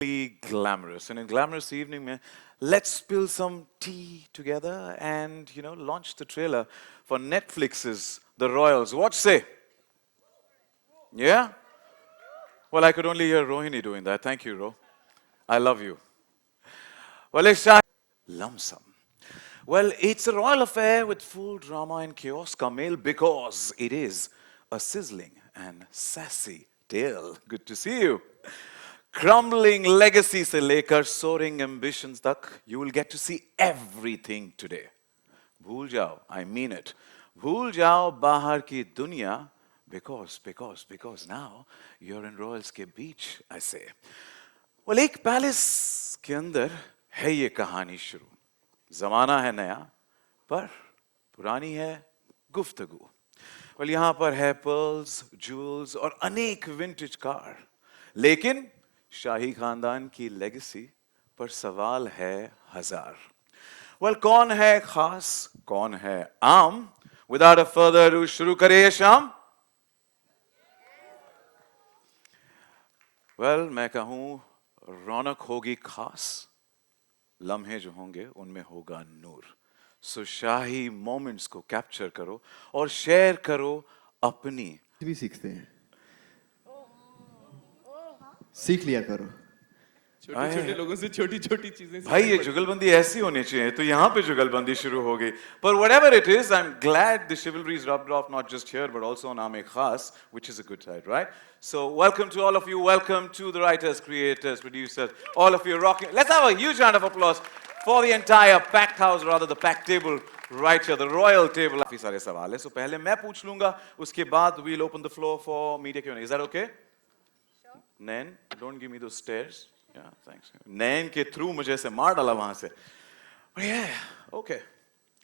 Glamorous. And in glamorous evening, man, let's spill some tea together and launch the trailer for Netflix's The Royals. What say? Yeah? Well, I could only hear Rohini doing that. Thank you, Ro. I love you. Well, it's lump sum. Well, it's a royal affair with full drama and chaos, Kamil, because it is a sizzling and sassy tale. Good to see you. Crumbling legacy से लेकर soaring ambitions तक, you will get to see everything today. भूल जाओ, I mean it. भूल जाओ बाहर की दुनिया, because now you're in Royals के beach, I say. Well, एक पैलेस के अंदर है ये कहानी शुरू. जमाना है नया, पर पुरानी है गुफ्तगू. Well, यहाँ पर है pearls, jewels और अनेक vintage कार. लेकिन शाही खानदान की लेगेसी पर सवाल है हजार. Well, कौन है खास, कौन है आम? Without a further ado, शुरू करें ये शाम. Well, मैं कहूँ रौनक होगी खास, लम्हे जो होंगे उनमें होगा नूर. सो शाही मोमेंट्स को कैप्चर करो और शेयर करो अपनी. भी सीखते हैं, सीख लिया करो. छोटे छोटे लोगों से छोटी छोटी चीजें भाई ये जुगलबंदी ऐसी होनी चाहिए. तो यहाँ पे जुगलबंदी शुरू हो गई. But whatever it is, I'm glad the chivalry is rubbed off not just here but also on Aame Khas, which is a good side, right? So welcome to all of you. Welcome to the writers, creators, producers, all of you rocking. Let's have a huge round of applause for the entire packed house, rather the packed table right here, the royal table. काफी सारे सवाल है. So पहले मैं पूछ लूँगा, उसके बाद we'll open the floor for media Q&A. Is that okay? Sure. Nain, don't give me those stares. Yeah, thanks. Nain के through मुझे ऐसे मार डाला वहाँ से. But yeah, okay.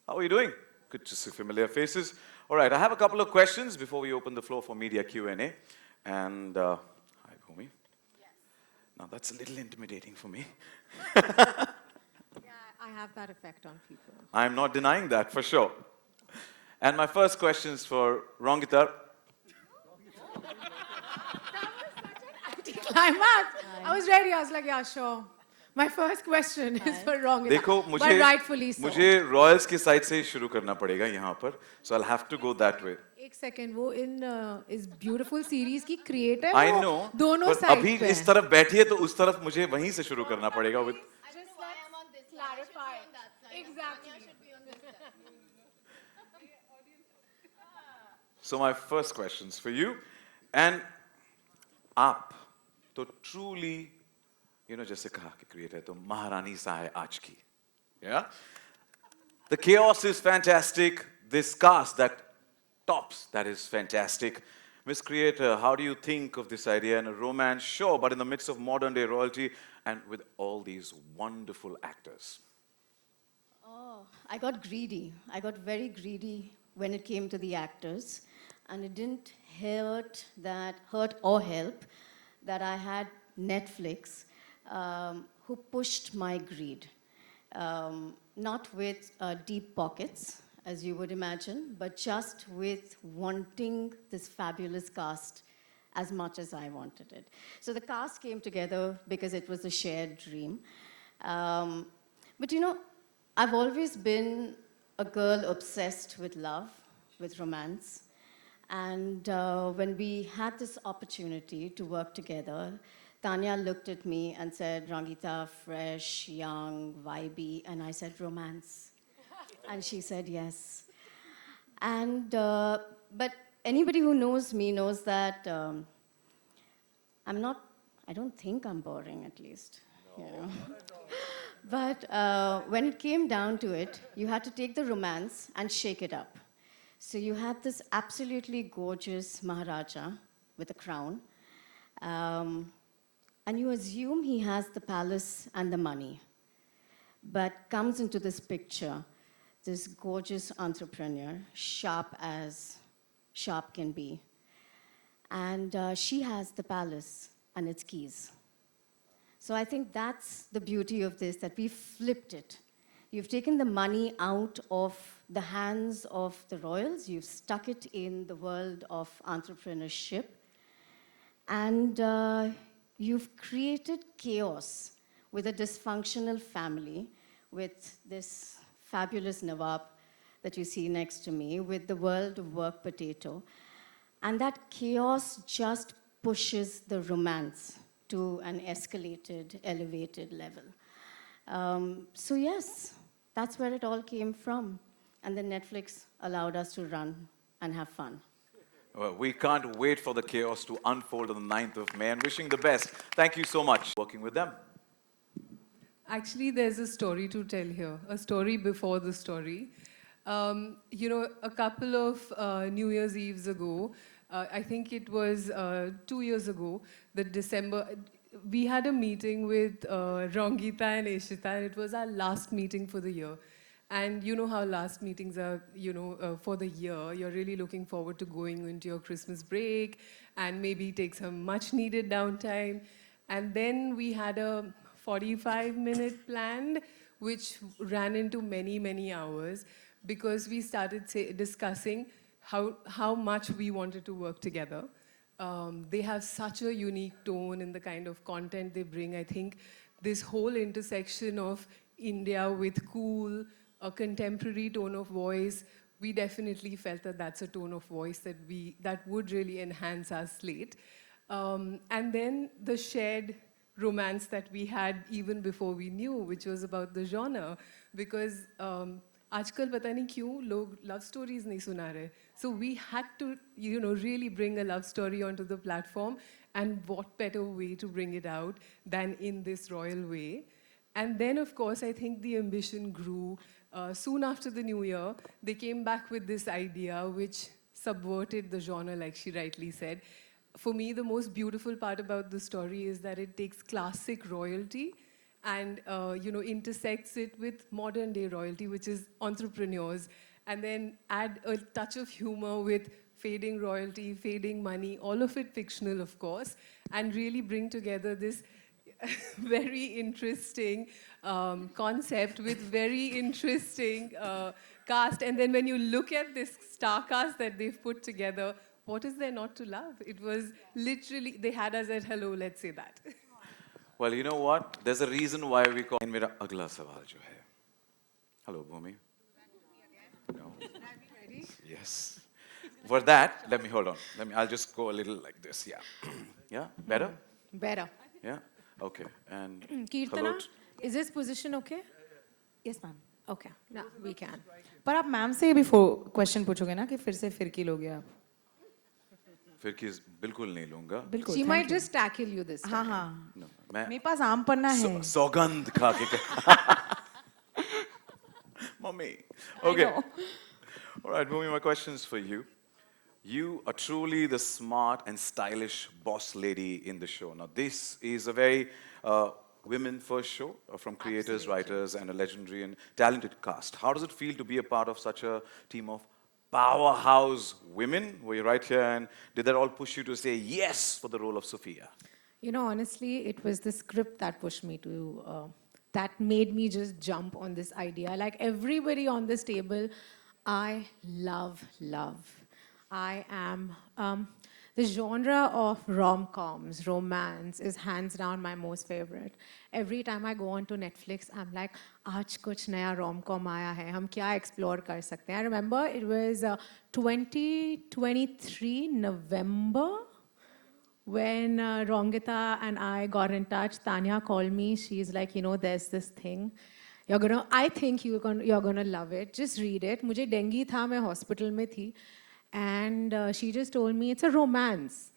How are you doing? Good to see familiar faces. All right, I have a couple of questions before we open the floor for media Q&A. And hi, Bhumi. Yes. Now that's a little intimidating for me. Yeah, I have that effect on people. I'm not denying that for sure. And my first question is for Rongitar. Anticlimax. I was ready. I was like, yeah, sure. My first question is for wrong. देखो But मुझे rightfully so. मुझे Royals की side से ही शुरू करना पड़ेगा यहाँ पर. So I'll have to go that way. एक सेकंड, वो इन इस ब्यूटीफुल सीरीज की क्रिएटर I वो know. दोनों पर साइड अभी पे इस तरफ बैठी है तो उस तरफ मुझे वहीं से शुरू करना पड़ेगा. With Just let's clarify. Exactly. So my first questions for you, and आप तो truly, जैसे कहा कि creator तो महारानी सा है आज की. Yeah. The chaos is fantastic. This cast that tops, that is fantastic. Miss Creator, how do you think of this idea in a romance show, but in the midst of modern day royalty and with all these wonderful actors? Oh, I got greedy. I got very greedy when it came to the actors, and it didn't hurt or help that I had Netflix, who pushed my greed. Not with deep pockets, as you would imagine, but just with wanting this fabulous cast as much as I wanted it. So the cast came together because it was a shared dream. But I've always been a girl obsessed with love, with romance. And when we had this opportunity to work together, Tanya looked at me and said, Rangita, fresh, young, vibey, and I said, romance. And she said yes. And, but anybody who knows me knows that I don't think I'm boring, at least. No. But when it came down to it, you had to take the romance and shake it up. So you had this absolutely gorgeous Maharaja with a crown. And you assume he has the palace and the money. But comes into this picture this gorgeous entrepreneur, sharp as sharp can be. And she has the palace and its keys. So I think that's the beauty of this, that we flipped it. You've taken the money out of the hands of the royals, you've stuck it in the world of entrepreneurship, and you've created chaos with a dysfunctional family, with this fabulous Nawab that you see next to me, with the world of work potato. And that chaos just pushes the romance to an escalated, elevated level. So yes, that's where it all came from. And then Netflix allowed us to run and have fun. Well, we can't wait for the chaos to unfold on the 9th of May and wishing the best. Thank you so much for working with them. Actually, there's a story to tell here, a story before the story. A couple of New Year's Eves ago, I think it was 2 years ago, the December, we had a meeting with Rongita and Ishita, and it was our last meeting for the year. And you know how last meetings are, for the year. You're really looking forward to going into your Christmas break and maybe take some much needed downtime. And then we had a 45-minute planned, which ran into many, many hours because we started discussing how much we wanted to work together. They have such a unique tone in the kind of content they bring. I think this whole intersection of India with cool, a contemporary tone of voice, we definitely felt that that's a tone of voice that would really enhance our slate. And then the shared romance that we had even before we knew, which was about the genre, because आजकल पता नहीं क्यों लोग love stories नहीं सुना रहे. So we had to, really bring a love story onto the platform, and what better way to bring it out than in this royal way. And then, of course, I think the ambition grew. Soon after the new year, they came back with this idea which subverted the genre, like she rightly said. For me, the most beautiful part about the story is that it takes classic royalty and intersects it with modern day royalty, which is entrepreneurs, and then add a touch of humor with fading royalty, fading money, all of it fictional, of course, and really bring together this very interesting concept with very interesting cast. And then when you look at this star cast that they've put together, what is there not to love? It was literally, they had us at hello, let's say that. Well, you know what? There's a reason why we call. मेरा अगला सवाल जो है. Hello, Bhumi. No. Yes. For that, hold on. I'll just go a little like this. Yeah. Yeah. Better. Better. Yeah. Okay. And Kirtana, hello. is this position okay? Yes ma'am Okay, now we can. पर आप ma'am से भी question पूछोगे ना कि फिर से फिरकी लोगे आप फिर किस बिल्कुल नहीं लूंगा. बिल्कुल She thank might you. just tackle you this time. हाँ हाँ No, मैं मेरे पास आम पन्ना है सौगंध खा के. Mommy. Okay. All right, Bhumi, my question's for you. You are truly the smart and stylish boss lady in the show. Now, this is a very women-first show from creators, writers, and a legendary and talented cast. How does it feel to be a part of such a team of powerhouse women? Were you right here, and did that all push you to say yes for the role of Sophia? You know, honestly, it was the script that pushed me to, that made me just jump on this idea. Like everybody on this table, I love. I am, the genre of rom-coms, romance, is hands down my most favorite. Every time I go onto Netflix, I'm like, आज कुछ नया rom-com आया है, हम क्या explore कर सकते हैं? I remember it was 2023 November, when Rongita and I got in touch. Tanya called me. She's like, there's this thing. I think you're gonna love it. Just read it. मुझे dengue था, मैं hospital में थी. And she just told me it's a romance.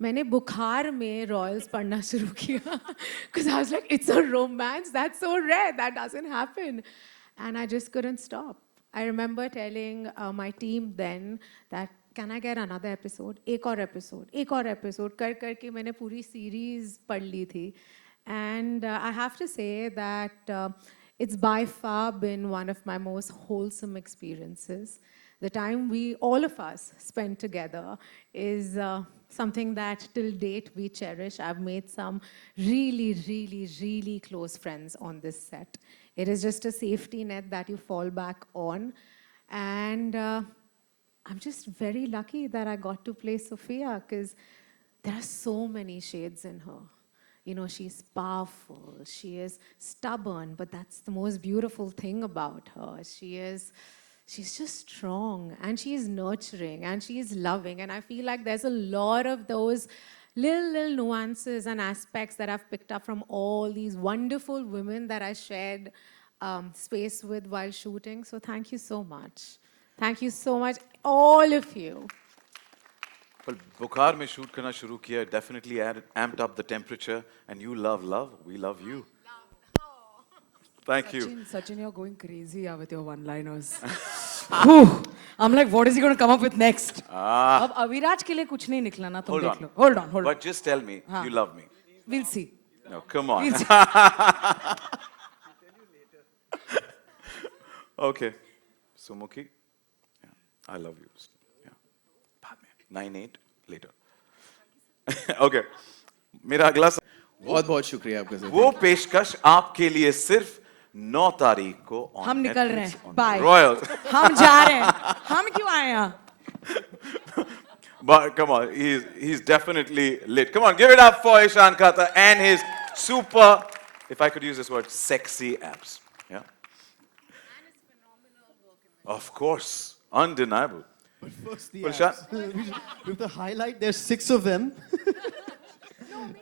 मैंने बुखार में Royals पढ़ना शुरू किया. Because I was like, it's a romance? That's so rare. That doesn't happen. And I just couldn't stop. I remember telling my team then that, can I get another episode? एक और episode. कर के मैंने पूरी series पढ़ ली थी. And I have to say that it's by far been one of my most wholesome experiences. The time all of us spent together is something that till date we cherish. I've made some really close friends on this set. It is just a safety net that you fall back on. And I'm just very lucky that I got to play Sophia, because there are so many shades in her. You know, she's powerful, she is stubborn, but that's the most beautiful thing about her. She's just strong and she's nurturing and she's loving. And I feel like there's a lot of those little nuances and aspects that I've picked up from all these wonderful women that I shared space with while shooting. So thank you so much. Thank you so much, all of you. Well, बुखार में shoot करना शुरू किया, definitely amped up the temperature, and you love love, we love you. Thank you. Sachin, you're going crazy with your one-liners. Whew. I'm like, what is he going to come up with next? अब अविराज के लिए कुछ नहीं निकला ना, तुम Hold देख on. Low. Hold on. But just tell me, you love me. We'll see. No, come on. We'll see. Okay. Sumukhi, yeah, I love you. Yeah. बाद में 9-8 later. Okay. मेरा अगला बहुत बहुत शुक्रिया आपका सर वो पेशकश आपके लिए सिर्फ 9 तारीख को on हम निकल रहे Netflix हैं. on Bye. Royal. हम जा रहे हैं. हम क्यों आए यहाँ? But come on, he's definitely lit. Come on, give it up for Ishan Khatter and his super, if I could use this word, sexy abs. Yeah. Of course, undeniable. But first the Well, abs. With the highlight, there's 6 of them.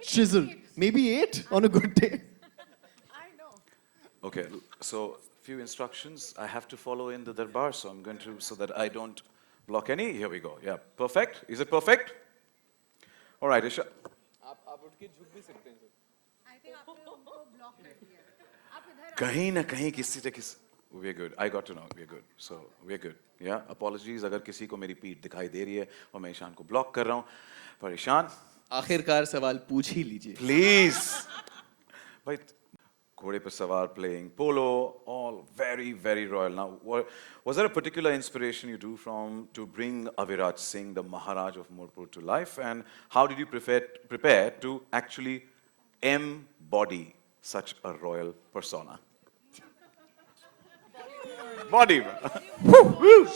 Chiseled. Maybe 8 on a good day. Okay, so few instructions I have to follow in the darbar, so I'm going to, so that I don't block any. Here we go. Yeah, perfect. Is it perfect? All right, Isha. आप उठ के झुक भी सकते हैं sir कहीं ना कहीं किसी से किस we're good. I got to know. We're good. So we're good. Yeah. Apologies अगर किसी को मेरी पीठ दिखाई दे रही है और मैं ईशान को ब्लॉक कर रहा हूँ. पर ईशान, आखिरकार सवाल पूछ ही लीजिए please. भाई घोड़े पर सवार, playing polo, all very very royal. Now, was there a particular inspiration you drew from to bring Aviraj Singh, the Maharaj of Morpur, to life, and how did you prepare to actually embody such a royal persona? Body.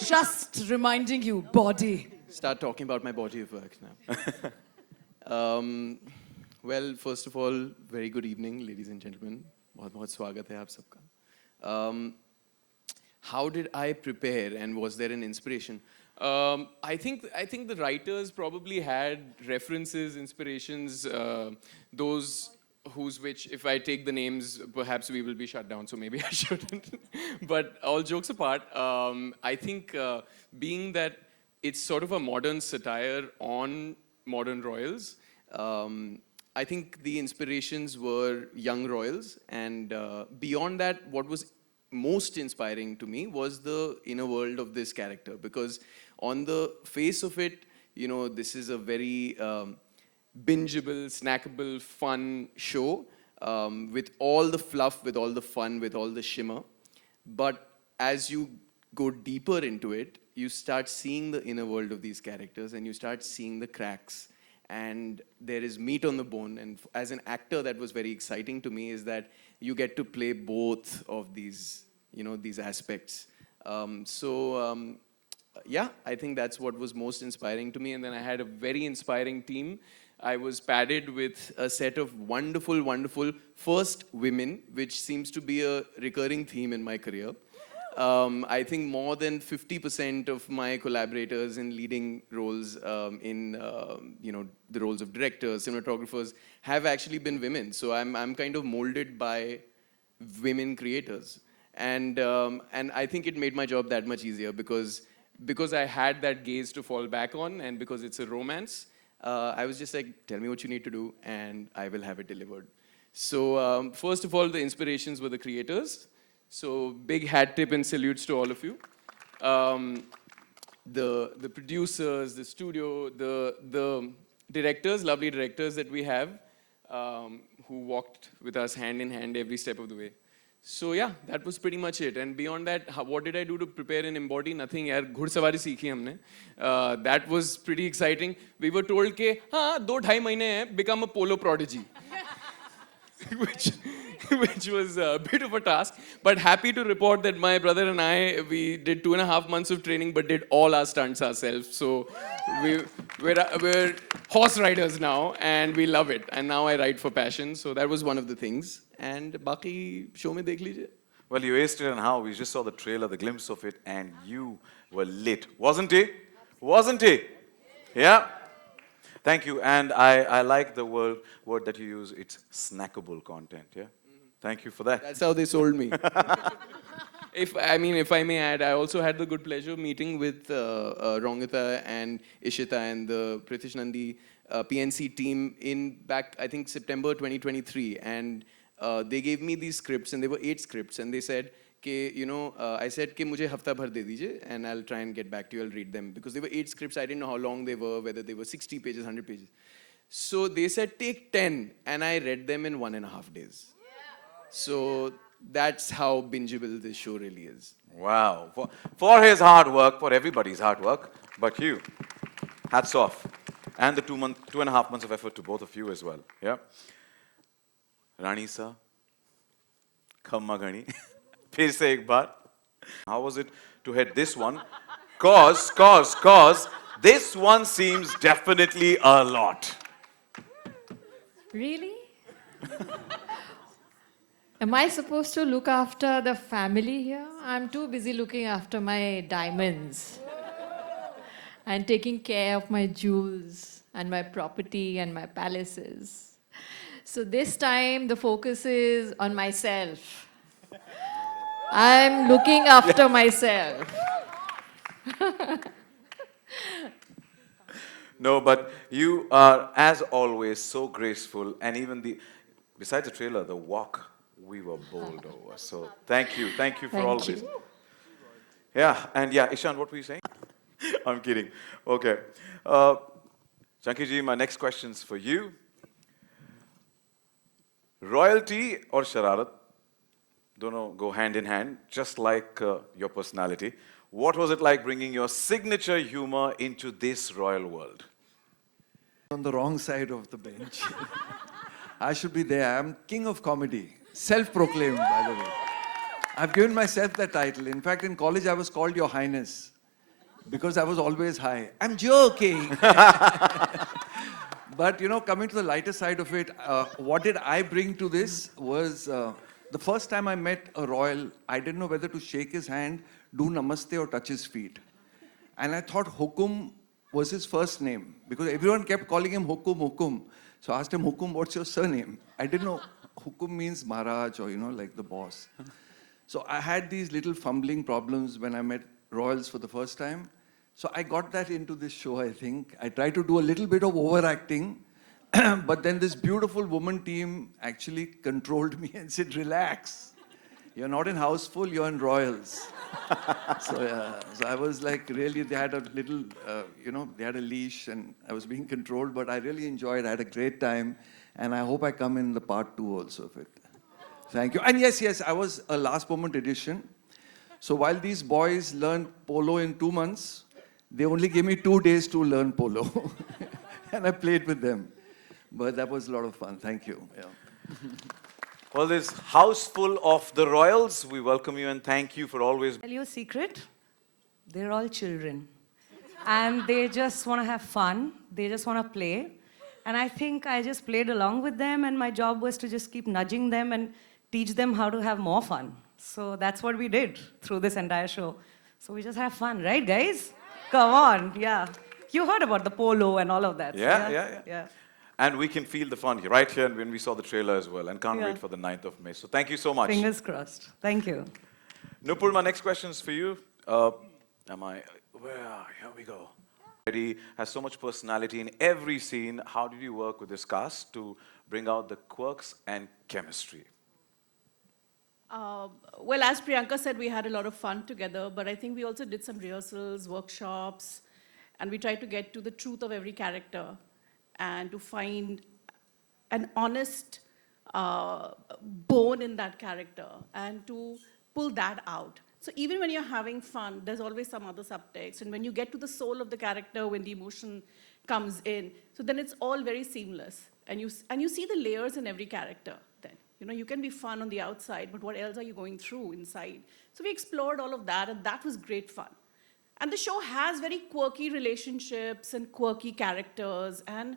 Just reminding you, body. start talking about my body of work now well first of all very good evening ladies and gentlemen बहुत बहुत स्वागत है आप सबका how did I prepare and was there an inspiration I think the writers probably had references inspirations those which if I take the names perhaps we will be shut down so maybe I shouldn't but all jokes apart I think being that it's sort of a modern satire on modern royals I think the inspirations were young royals and beyond that what was most inspiring to me was the inner world of this character because on the face of it you know this is a very bingeable, snackable, fun show with all the fluff, with all the fun, with all the shimmer. But as you go deeper into it, you start seeing the inner world of these characters and you start seeing the cracks. And there is meat on the bone. And as an actor, that was very exciting to me is that you get to play both of these, you know, these aspects. Yeah, I think that's what was most inspiring to me. And then I had a very inspiring team. I was padded with a set of wonderful, wonderful first women, which seems to be a recurring theme in my career. I think more than 50% of my collaborators in leading roles in you know the roles of directors, cinematographers have actually been women. So I'm kind of molded by women creators, and I think it made my job that much easier because I had that gaze to fall back on, and because it's a romance. I was just like, tell me what you need to do, and I will have it delivered. So first of all, the inspirations were the creators. So big hat tip and salutes to all of you. The producers, the studio, the directors, lovely directors that we have, who walked with us hand in hand every step of the way. So yeah, that was pretty much it. And beyond that, what did I do to prepare and embody? Nothing. यार घुड़सवारी सीखी हमने. That was pretty exciting. We were told कि हाँ 2-2.5 महीने हैं, become a polo prodigy. which was a bit of a task. But happy to report that my brother and I, we did 2.5 months of training, but did all our stunts ourselves. So we're horse riders now, and we love it. And now I ride for passion. So that was one of the things. And baki show mein dekh lijiye. Well, you aced it and how? We just saw the trailer, the glimpse of it, and you were lit. Wasn't he? Wasn't he? Yeah? Thank you. And I like the word that you use. It's snackable content, yeah? Thank you for that. That's how they sold me. If I may add, I also had the good pleasure of meeting with Rongita and Ishita and the Pritish Nandi PNC team in back, I think, September 2023. And they gave me these scripts, and there were 8 scripts. And they said, I said, कि मुझे हफ्ता भर दे दीजिए, and I'll try and get back to you, I'll read them. Because there were 8 scripts, I didn't know how long they were, whether they were 60 pages, 100 pages. So they said, take 10, and I read them in 1.5 days. So that's how bingeable this show really is. Wow. For his hard work, for everybody's hard work, but you, hats off. And the 2.5 months of effort to both of you as well, yeah? Rani sir, Khamma Gani. फिर से एक बार. How was it to hit this one? Cause this one seems definitely a lot. Really? Am I supposed to look after the family here? I'm too busy looking after my diamonds and taking care of my jewels and my property and my palaces. So this time the focus is on myself. I'm looking after myself. No, but you are, as always, so graceful. And even besides the trailer, the walk, we were bowled over. So thank you for all this. Yeah, and yeah, Ishan, what were you saying? I'm kidding. Okay. Chanki ji, my next question's for you. Royalty or shararat, dono go hand in hand, just like your personality. What was it like bringing your signature humor into this royal world? On the wrong side of the bench. I should be there. I'm king of comedy. Self-proclaimed, by the way. I've given myself that title. In fact, in college, I was called Your Highness because I was always high. I'm joking. But, coming to the lighter side of it, what did I bring to this was the first time I met a royal, I didn't know whether to shake his hand, do namaste or touch his feet. And I thought Hukum was his first name because everyone kept calling him Hukum. So I asked him, Hukum, what's your surname? I didn't know Hukum means Maharaj or, like the boss. So I had these little fumbling problems when I met royals for the first time. So I got that into this show, I think. I tried to do a little bit of overacting, but then this beautiful woman team actually controlled me and said, relax. You're not in Houseful, you're in Royals. So I was like, really, they had a little, they had a leash and I was being controlled, but I really enjoyed it. I had a great time. And I hope I come in the part 2 also of it. Thank you. And yes, I was a last moment addition. So while these boys learned polo in 2 months, they only gave me 2 days to learn polo. And I played with them. But that was a lot of fun. Thank you. Yeah. Well, this house full of the royals, we welcome you and thank you for always. Tell you a secret? They're all children. And they just want to have fun. They just want to play. And I think I just played along with them, and my job was to just keep nudging them and teach them how to have more fun. So that's what we did through this entire show. So we just have fun, right, guys? Come on, yeah. You heard about the polo and all of that. So Yeah. And we can feel the fun right here when we saw the trailer as well, and can't wait for the 9th of May. So thank you so much. Fingers crossed. Thank you. Nupur, my next question is for you. Here we go. He has so much personality in every scene. How did you work with this cast to bring out the quirks and chemistry? Well, as Priyanka said, we had a lot of fun together, but I think we also did some rehearsals, workshops, and we tried to get to the truth of every character and to find an honest bone in that character and to pull that out. So even when you're having fun, there's always some other subtext. And when you get to the soul of the character, when the emotion comes in, so then it's all very seamless. And you see the layers in every character then. You know, you can be fun on the outside, but what else are you going through inside? So we explored all of that, and that was great fun. And the show has very quirky relationships and quirky characters. And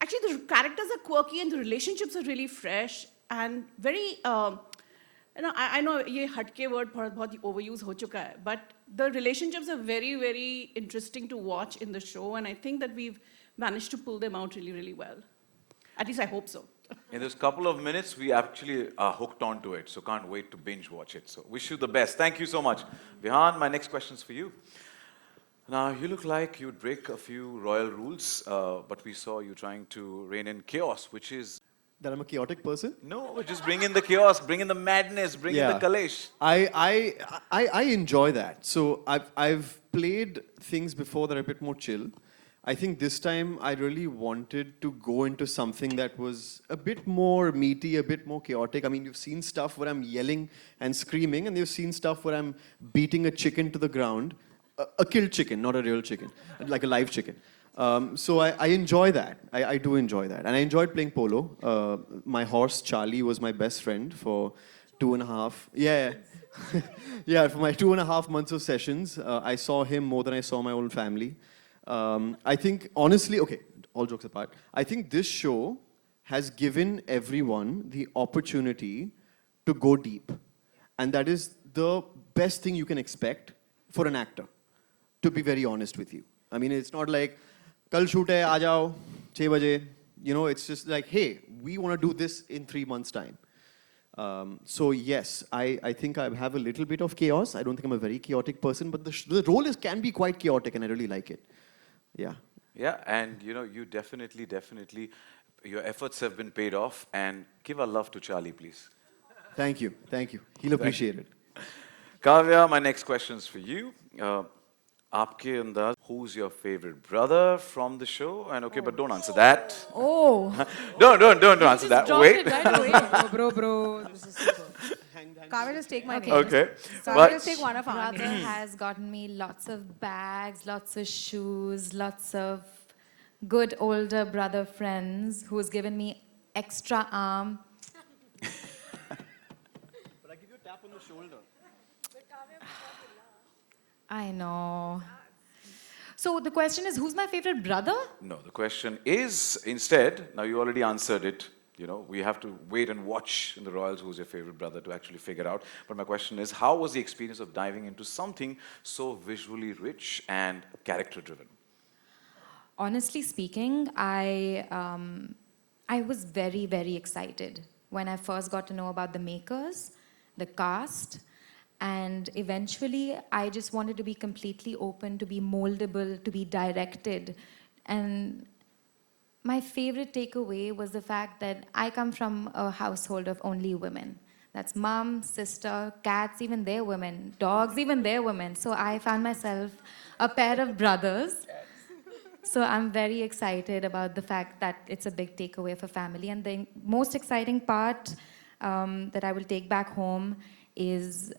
actually, the characters are quirky and the relationships are really fresh and very, you know, I know ये हटके word बहुत overuse हो चुका है, but the relationships are very, very interesting to watch in the show. And I think that we've managed to pull them out really, really well. At least I hope so. In this couple of minutes, we actually are hooked onto it, so can't wait to binge watch it. So wish you the best. Thank you so much. Vihan, my next question is for you. Now, you look like you'd break a few royal rules, but we saw you trying to rein in chaos, which is, That I'm a chaotic person? no, just bring in the chaos, bring in the madness, bring in the kalesh. I enjoy that. So I've played things before that are a bit more chill. I think this time I really wanted to go into something that was a bit more meaty, a bit more chaotic. I mean, you've seen stuff where I'm yelling and screaming, and you've seen stuff where I'm beating a chicken to the ground. A killed chicken, not a real chicken, like a live chicken. So I enjoy that. I do enjoy that. And I enjoyed playing polo. My horse, Charlie, was my best friend for 2.5. Yeah. Yeah, for my 2.5 months of sessions, I saw him more than I saw my own family. I think, honestly, okay, all jokes apart, I think this show has given everyone the opportunity to go deep. And that is the best thing you can expect for an actor, to be very honest with you. I mean, it's not like, kal shoot hai, aa jao, 6 baje. You know, it's just like, hey, we want to do this in 3 months' time. So yes, I think I have a little bit of chaos. I don't think I'm a very chaotic person, but the role can be quite chaotic, and I really like it. Yeah. Yeah, and you know, you definitely, your efforts have been paid off, and give our love to Charlie, please. Thank you. He'll appreciate it. Kavya, my next question is for you. Aapke andaz, who's your favorite brother from the show? And okay, but don't answer that. Oh. Don't answer that. Wait. Right away. Bro. This is super. Kavya, just take my name. Okay. Kavya, But just take one of our Brother names. has gotten me lots of bags, lots of shoes, lots of good older brother friends who's given me extra arm. But I give you a tap on the shoulder. I know. So the question is, who's my favorite brother? no, the question is instead, now you already answered it. You know, we have to wait and watch in the Royals who's your favorite brother to actually figure out. But my question is, how was the experience of diving into something so visually rich and character driven? Honestly speaking, I was very, very excited when I first got to know about the makers, the cast, and eventually I just wanted to be completely open, to be moldable, to be directed. And my favorite takeaway was the fact that I come from a household of only women. That's mom, sister, cats, even they're women, dogs, even they're women. So I found myself a pair of brothers. So I'm very excited about the fact that it's a big takeaway for family. And the most exciting part that I will take back home is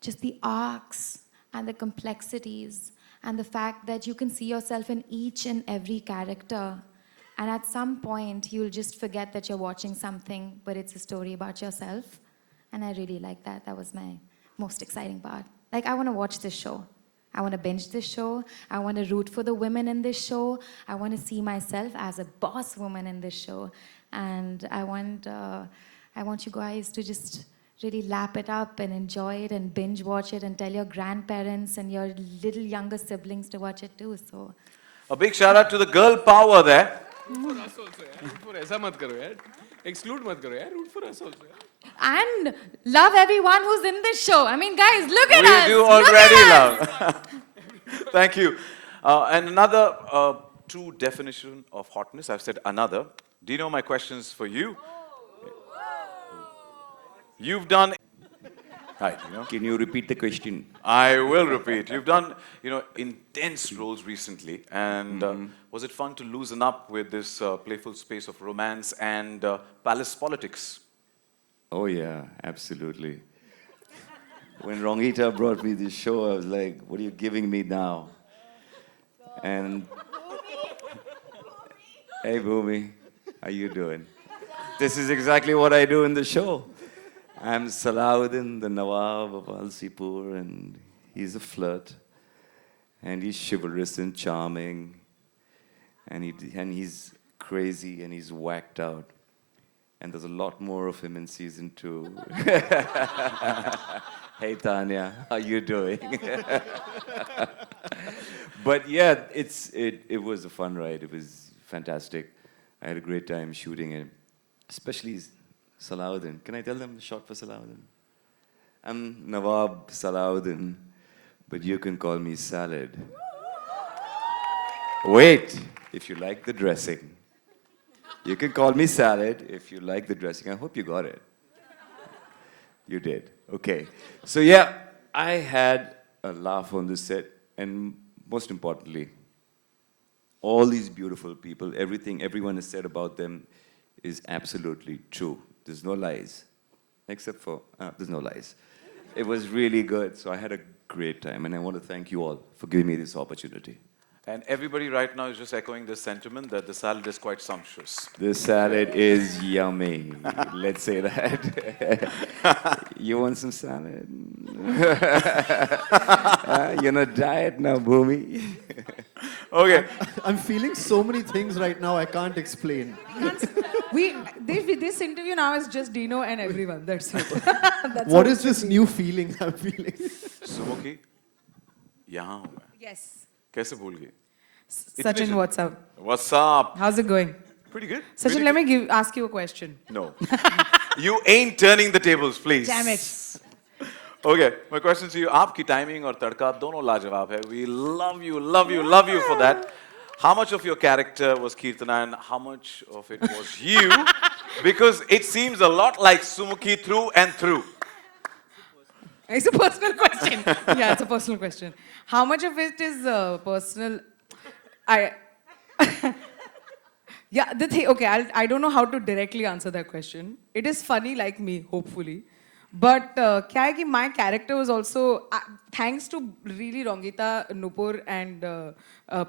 just the arcs and the complexities and the fact that you can see yourself in each and every character. And at some point, you'll just forget that you're watching something, but it's a story about yourself. And I really like that. That was my most exciting part. Like, I want to watch this show. I want to binge this show. I want to root for the women in this show. I want to see myself as a boss woman in this show. And I want you guys to just really lap it up and enjoy it and binge watch it and tell your grandparents and your little younger siblings to watch it too. So A big shout out to the girl power there. Root for us also, yaar. Root for ऐसा मत करो यार. Exclude मत करो यार. Root for us also. Yaar. and love everyone who's in this show. I mean, guys, look at We us. do Look already at us. love. Thank you. And another true definition of hotness, I've said another. Do you know my questions for you? You've done... Right, you know. Can you repeat the question? I will repeat. You've done, you know, intense roles recently, and was it fun to loosen up with this playful space of romance and palace politics? Oh yeah, absolutely. When Rongita brought me this show, I was like, what are you giving me now? And hey Bhumi, how you doing? This is exactly what I do in the show. I'm Salahuddin, the Nawab of Alsipur, and he's a flirt. And he's chivalrous and charming. And he's crazy and he's whacked out. And there's a lot more of him in season 2. Hey Tanya, how you doing? But yeah, it was a fun ride. It was fantastic. I had a great time shooting it, especially Salahuddin. Can I tell them the short for Salahuddin? I'm Nawab Salahuddin, but you can call me Salad. Wait, if you like the dressing. You can call me Salad if you like the dressing. I hope you got it. You did. Okay. So yeah, I had a laugh on the set, and most importantly, all these beautiful people, everything everyone has said about them is absolutely true. There's no lies, except for, there's no lies. It was really good, so I had a great time, and I want to thank you all for giving me this opportunity. And everybody right now is just echoing this sentiment that the salad is quite sumptuous. The salad is yummy. Let's say that. You want some salad? You're on a diet now, Bhumi. Okay. I'm feeling so many things right now I can't explain. This interview now is just Dino and everyone. That's it. That's What is this new feeling I'm feeling? Sumukhi, यहाँ हूँ मैं. Yes. कैसे भूल गई? Sachin, what's up? What's up? How's it going? Pretty good. Sachin, Pretty let me ask you a question. No. You ain't turning the tables, please. Damn it. Okay, my question to you, आपकी timing और तड़का दोनों लाजवाब है. We love you, love you, love you for that. How much of your character was Kirtana and how much of it was you? Because it seems a lot like Sumukhi through and through. It's a personal question. Yeah, it's a personal question. How much of it is personal? Yeah, the thing, okay, I don't know how to directly answer that question. It is funny like me, hopefully. But क्या है कि my character was also, thanks to really Rongita, Nupur and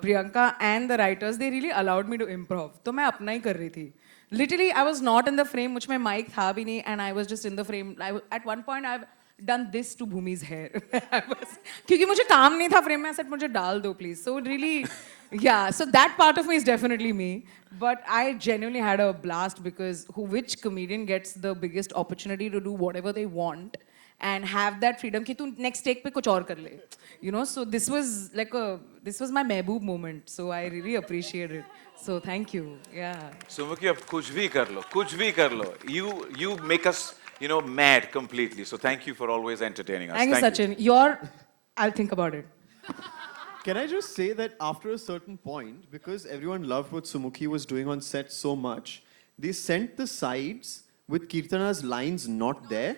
Priyanka and the writers, they really allowed me to improv. तो मैं अपना ही कर रही थी. Literally, I was not in the frame, मुझ में mic था भी नहीं, and I was just in the frame. At one point, I've done this to Bhumi's hair. क्योंकि मुझे काम नहीं था frame में, I said मुझे डाल दो please. So really, yeah, so that part of me is definitely me. But I genuinely had a blast because which comedian gets the biggest opportunity to do whatever they want and have that freedom कि तू next take पे कुछ और कर ले. You know, so this was my mehboob moment. So I really appreciate it. So thank you. Yeah. Sumukhi, अब कुछ भी कर लो, कुछ भी कर लो. You make us, mad completely. So thank you for always entertaining us. Thank you, Sachin. I'll think about it. Can I just say that after a certain point, because everyone loved what Sumukhi was doing on set so much, they sent the sides with Kirtana's lines not there,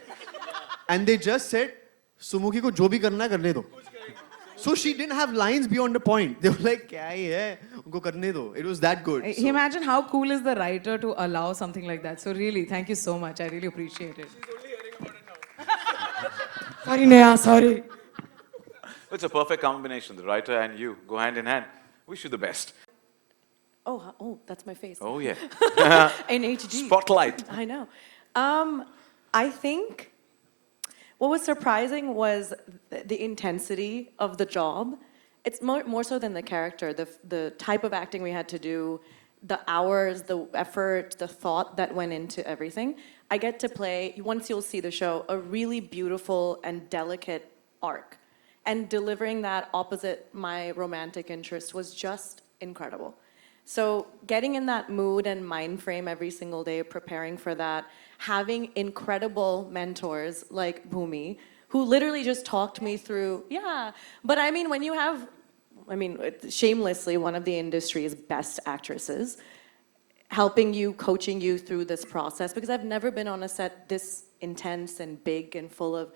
and they just said, Sumukhi ko jo bhi karna hai, karne do. So she didn't have lines beyond a point. They were like, kya hi hai? Unko karne do. It was that good. So. Imagine how cool is the writer to allow something like that. So really, thank you so much. I really appreciate it. Sorry, Neha, sorry. It's a perfect combination. The writer and you go hand in hand. Wish you the best. Oh, that's my face. Oh, yeah. In HD. Spotlight. I know. I think what was surprising was the intensity of the job. It's more so than the character, the type of acting we had to do, the hours, the effort, the thought that went into everything. I get to play, once you'll see the show, a really beautiful and delicate arc. And delivering that opposite my romantic interest was just incredible. So getting in that mood and mind frame every single day, preparing for that, having incredible mentors like Bhumi, who literally just talked me through, but I mean, when you have, shamelessly one of the industry's best actresses, helping you, coaching you through this process, because I've never been on a set this intense and big and full of,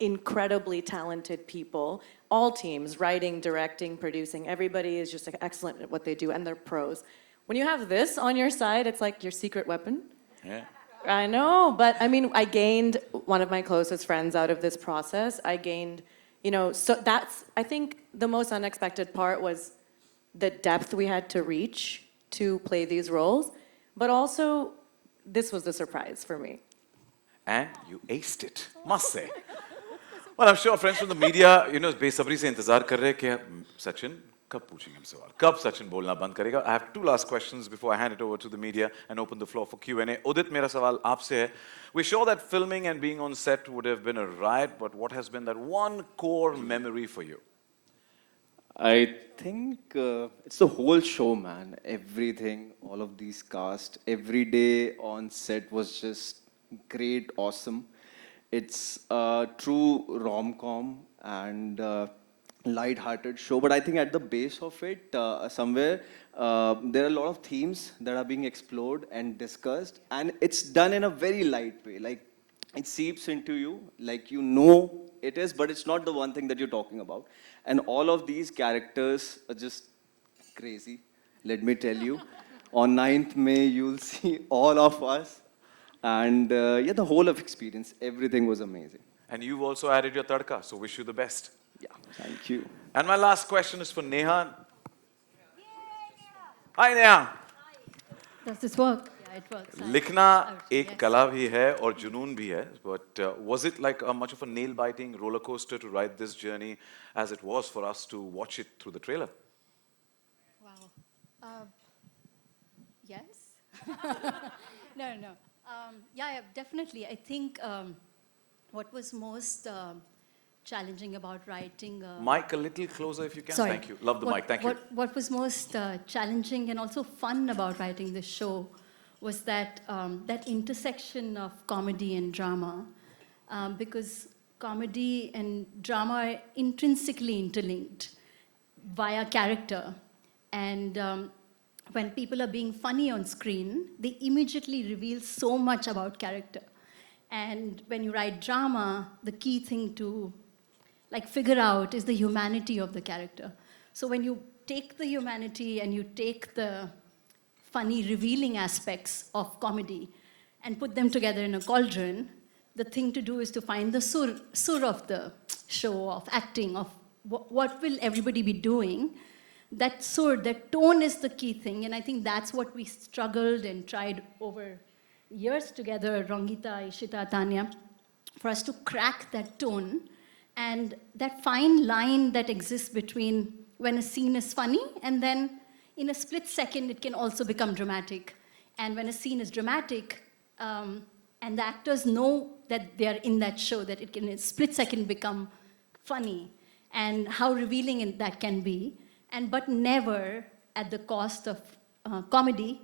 incredibly talented people, all teams, writing, directing, producing, everybody is just excellent at what they do and they're pros. When you have this on your side, it's like your secret weapon. Yeah. I know, but I gained one of my closest friends out of this process. I gained, so that's, I think the most unexpected part was the depth we had to reach to play these roles, but also this was the surprise for me. And you aced it, must say. Well, I'm sure friends from the media, बेसब्री से इंतजार कर रहे हैं कि Sachin कब पूछेंगे हम सवाल, कब Sachin बोलना बंद करेगा. I have two last questions before I hand it over to the media and open the floor for Q&A. Udit, मेरा सवाल आपसे है. We're sure that filming and being on set would have been a riot, but what has been that one core memory for you? I think it's the whole show, man. Everything, all of these cast, every day on set was just great, awesome. It's a true rom-com and light-hearted show, but I think at the base of it, somewhere, there are a lot of themes that are being explored and discussed, and it's done in a very light way. Like, it seeps into you, like you know it is, but it's not the one thing that you're talking about. And all of these characters are just crazy, let me tell you. On 9th May, you'll see all of us. And yeah, the whole of experience, everything was amazing. And you've also added your tadka, so wish you the best. Yeah, thank you. And my last question is for Neha. Hi, Neha. Does this work? Yeah, it works. लिखना एक कला भी है और जुनून भी है. But was it like much of a nail-biting roller coaster to ride this journey as it was for us to watch it through the trailer? Wow. Yes? No. Yeah, definitely. I think what was most challenging about writing... Mic a little closer if you can. Sorry. Thank you. Love the mic. Thank you. What was most challenging and also fun about writing this show was that that intersection of comedy and drama, because comedy and drama are intrinsically interlinked via character. And when people are being funny on screen, they immediately reveal so much about character. And when you write drama, the key thing to figure out is the humanity of the character. So when you take the humanity and you take the funny, revealing aspects of comedy and put them together in a cauldron, the thing to do is to find the sur of the show, of acting, of what will everybody be doing. That sur, that tone is the key thing, and I think that's what we struggled and tried over years together, Rongita, Ishita, Tanya, for us to crack that tone and that fine line that exists between when a scene is funny and then in a split second it can also become dramatic. And when a scene is dramatic and the actors know that they are in that show, that it can in a split second become funny, and how revealing that can be. But never at the cost of comedy,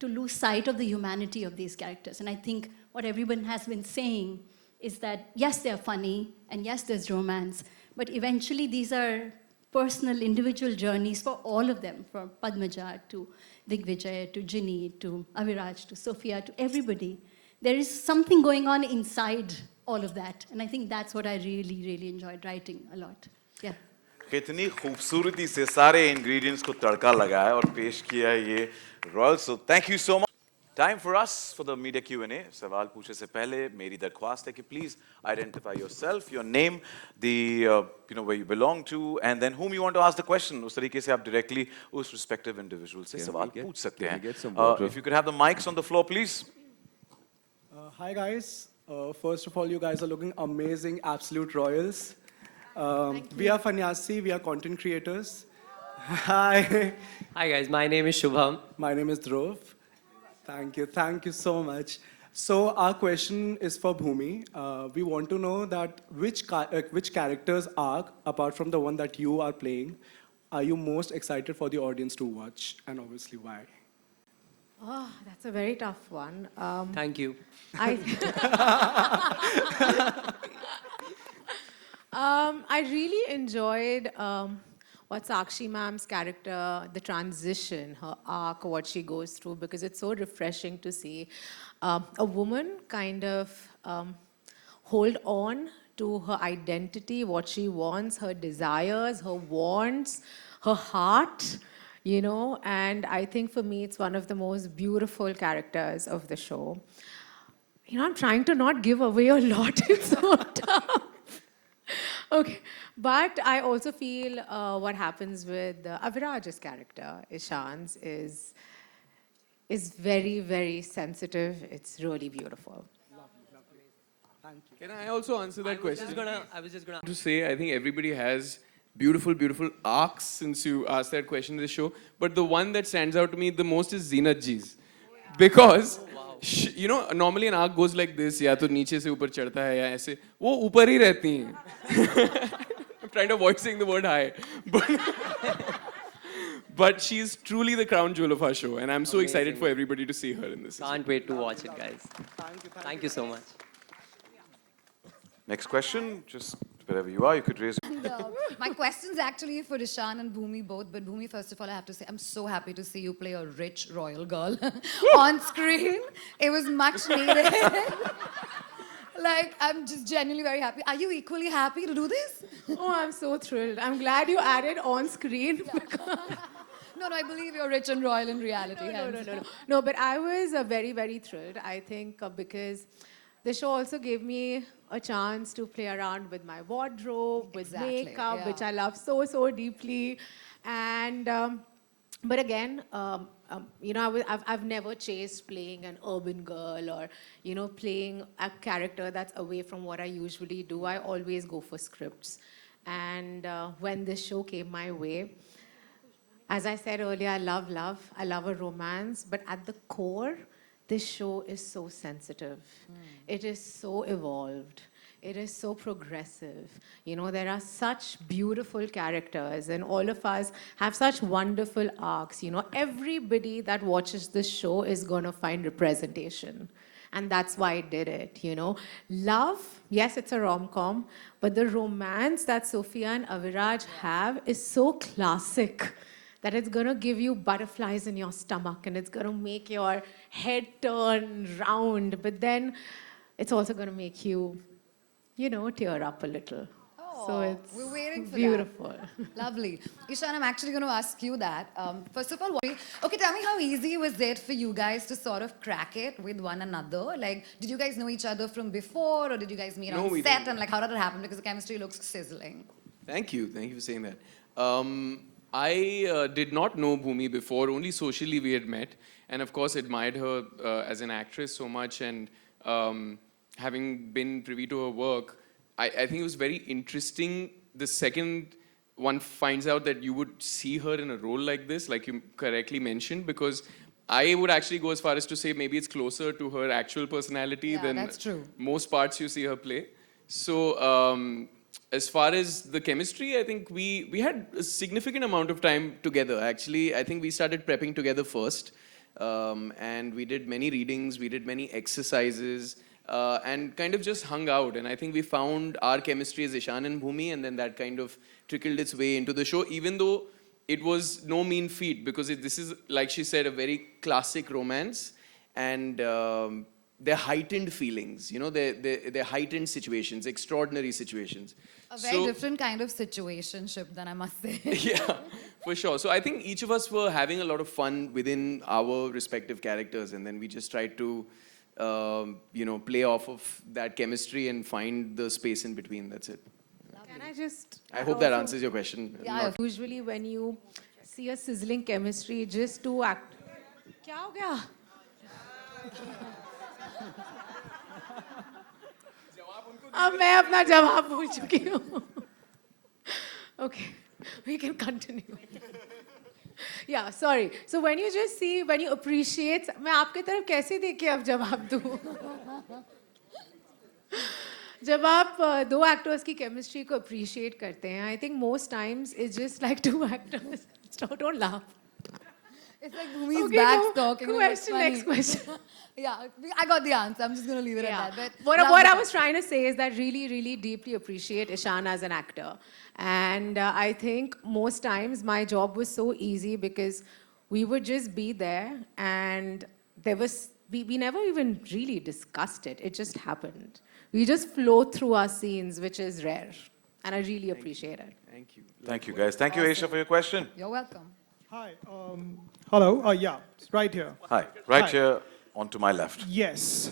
to lose sight of the humanity of these characters. And I think what everyone has been saying is that, yes, they're funny, and yes, there's romance, but eventually these are personal, individual journeys for all of them, from Padmaja to Digvijay to Ginny to Aviraj to Sophia to everybody. There is something going on inside all of that, and I think that's what I really, really enjoyed writing a lot. Yeah. कितनी खूबसूरती से सारे ingredients को तड़का लगाया और पेश किया ये Royal. So thank you so much. Time for us for the media Q&A. सवाल पूछने से पहले मेरी दरख्वास्त है कि please identify yourself, your name, the where you belong to, and then whom you want to ask the question. उस तरीके से आप directly उस respective individual से सवाल पूछ सकते हैं. If you could have the mics on the floor, please. Hi guys. First of all, you guys are looking amazing, absolute royals. We are Fanyasi, we are content creators. Hi. Hi guys, my name is Shubham. My name is Dhruv. Thank you so much. So our question is for Bhumi. We want to know that which character's arc, apart from the one that you are playing, are you most excited for the audience to watch, and obviously why? Oh, that's a very tough one. Thank you. I really enjoyed what Sakshi ma'am's character, the transition, her arc, what she goes through, because it's so refreshing to see a woman kind of hold on to her identity, what she wants, her desires, her wants, her heart, and I think for me it's one of the most beautiful characters of the show. I'm trying to not give away a lot, it's so tough. Okay, but I also feel what happens with Aviraj's character, Ishan's, is is very, very sensitive. It's really beautiful. Can I also answer that question? I was just gonna. To say, I think everybody has beautiful, beautiful arcs since you asked that question in the show. But the one that stands out to me the most is Zeenat Ji's. Because, you know, normally an arc goes like this, या तो नीचे से ऊपर चढ़ता है या ऐसे, वो ऊपर ही रहती हैं. I'm trying to avoid saying the word high. But she's truly the crown jewel of our show. And I'm so excited for everybody to see her in this. Can't wait to watch it, guys. Thank you so much. Next question, just wherever you are, you could raise. And, my question's actually for Ishan and Bhumi both. But Bhumi, first of all, I have to say, I'm so happy to see you play a rich royal girl on screen. It was much needed. Like, I'm just genuinely very happy. Are you equally happy to do this? Oh, I'm so thrilled. I'm glad you added on screen. No, I believe you're rich and royal in reality. No, but I was very, very thrilled. I think because the show also gave me a chance to play around with my wardrobe, with makeup, which I love so, so deeply. And, but again, you know, I've never chased playing an urban girl or, you know, playing a character that's away from what I usually do. I always go for scripts. And when this show came my way, as I said earlier, I love love. I love a romance. But at the core, this show is so sensitive. It is so evolved. It is so progressive. You know, there are such beautiful characters and all of us have such wonderful arcs. You know, everybody that watches this show is going to find representation. And that's why it did it, you know. Love, yes, it's a rom-com, but the romance that Sophia and Aviraj have is so classic that it's going to give you butterflies in your stomach and it's going to make your head turn round. But then it's also going to make you, you know, tear up a little. So it's we're waiting for beautiful. That. Lovely. Ishan, I'm actually going to ask you that. First of all, okay, tell me how easy was it for you guys to sort of crack it with one another? Like, did you guys know each other from before or did you guys meet on set? Didn't. And like, how did it happen? Because the chemistry looks sizzling. Thank you for saying that. I did not know Bhumi before, only socially we had met. And of course, admired her as an actress so much. And having been privy to her work, I think it was very interesting the second one finds out that you would see her in a role like this, like you correctly mentioned, because I would actually go as far as to say maybe it's closer to her actual personality than most parts you see her play. So as far as the chemistry, I think we had a significant amount of time together. Actually, I think we started prepping together first. And we did many readings, we did many exercises, and kind of just hung out. And I think we found our chemistry as Ishan and Bhumi, and then that kind of trickled its way into the show, even though it was no mean feat, because this is, like she said, a very classic romance. And they're heightened feelings, you know, they're heightened situations, extraordinary situations. A very different kind of situationship than I must say. Yeah, for sure. So I think each of us were having a lot of fun within our respective characters, and then we just tried to, you know, play off of that chemistry and find the space in between. That's it. Can I just... I hope that answers your question. Yeah, usually when you see a sizzling chemistry, just to act... क्या हो गया? अब मैं अपना जवाब भूल चुकी हूँ. Okay, we can continue. Yeah, sorry. So when you just see, when you appreciate, मैं आपके तरफ कैसे देख के अब जवाब दूँ? जब आप दो actors की chemistry को appreciate करते हैं, I think most times it's just like two actors. Don't laugh. It's like Bhumi's back talking. Question, next question. Yeah, I got the answer. I'm just going to leave it at that. But what I was trying to say is that really, really deeply appreciate Ishan as an actor. And I think most times my job was so easy because we would just be there and there was, we never even really discussed it. It just happened. We just flow through our scenes, which is rare. And I really appreciate it. Thank you. Thank you, guys. Thank you, Aisha, for your question. You're welcome. Hi. Hello. Yeah, right here. Hi. Right here on to my left. Yes.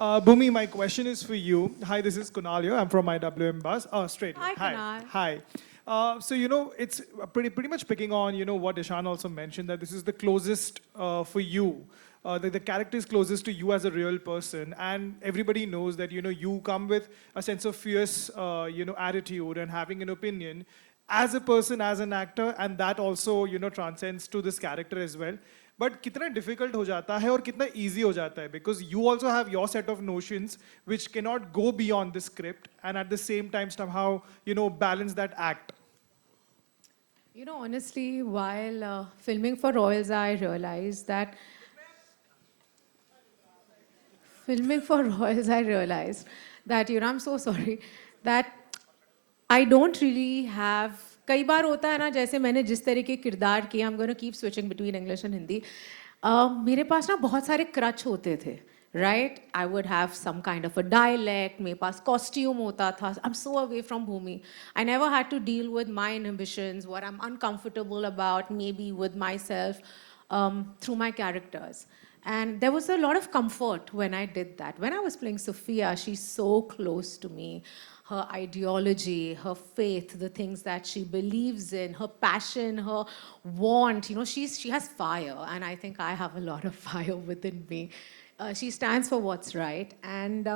Bhumi, my question is for you. Hi, this is Kunal here. I'm from IWM Bus. Oh, straight. Hi, Kunal. Hi. So, you know, it's pretty much picking on, you know, what Ishan also mentioned, that this is the closest for you. The character is closest to you as a real person, and everybody knows that, you know, you come with a sense of fierce, you know, attitude and having an opinion as a person, as an actor, and that also, you know, transcends to this character as well. But कितना difficult हो जाता है और कितना easy हो जाता है, because you also have your set of notions which cannot go beyond the script, and at the same time somehow, you know, balance that act. You know, honestly, while filming for Royals, I realized that filming for Royals, I realized that, you know, I'm so sorry, that I don't really have, कई बार होता है ना, जैसे मैंने जिस तरह के किरदार किए, I'm going to keep switching between English and Hindi, मेरे पास ना बहुत सारे क्रच होते थे, right? I would have some kind of a dialect, मेरे पास costume होता था. I'm so away from Bhumi. I never had to deal with my inhibitions, what I'm uncomfortable about, maybe with myself, through my characters. And there was a lot of comfort when I did that. When I was playing Sophia, she's so close to me. Her ideology, her faith, the things that she believes in, her passion, her want, you know, she has fire, and I think I have a lot of fire within me. She stands for what's right, and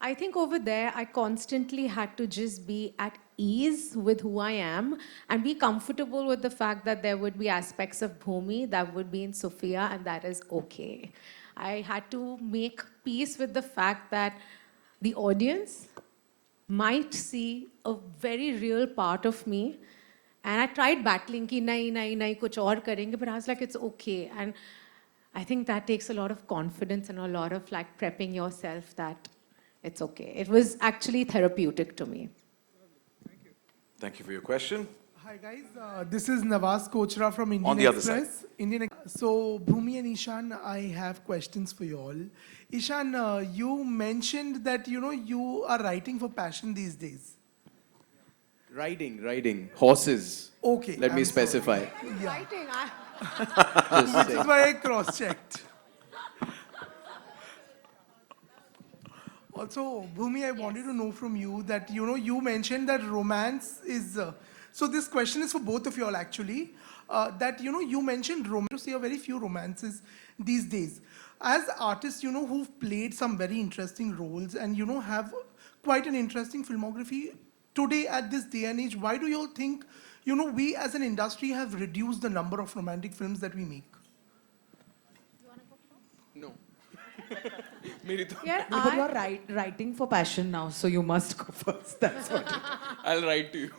I think over there, I constantly had to just be at ease with who I am and be comfortable with the fact that there would be aspects of Bhumi that would be in Sophia, and that is okay. I had to make peace with the fact that the audience might see a very real part of me, and I tried battling ki nahi kuch aur karenge, but I was like, it's okay. And I think that takes a lot of confidence and a lot of like prepping yourself that it's okay. It was actually therapeutic to me. Thank you for your question. Hi guys, this is Nawaz Kochra from Indian On the other Express. side. So Bhumi and Ishan, I have questions for you all. Ishan, you mentioned that you know you are writing for passion these days. Riding, horses. Okay. Let me I'm sorry. specify. Yeah. Just Which saying. is why I cross-checked. Also, Bhumi, I wanted to know from you that, you know, you mentioned that romance is... so this question is for both of you all, actually. That, you know, you mentioned romance, to see a very few romances these days. As artists, you know, who've played some very interesting roles and, you know, have quite an interesting filmography, today at this day and age, why do you all think, you know, we as an industry have reduced the number of romantic films that we make? No. Yeah, but you're writing for passion now, so you must go first. That's what I'll write to you.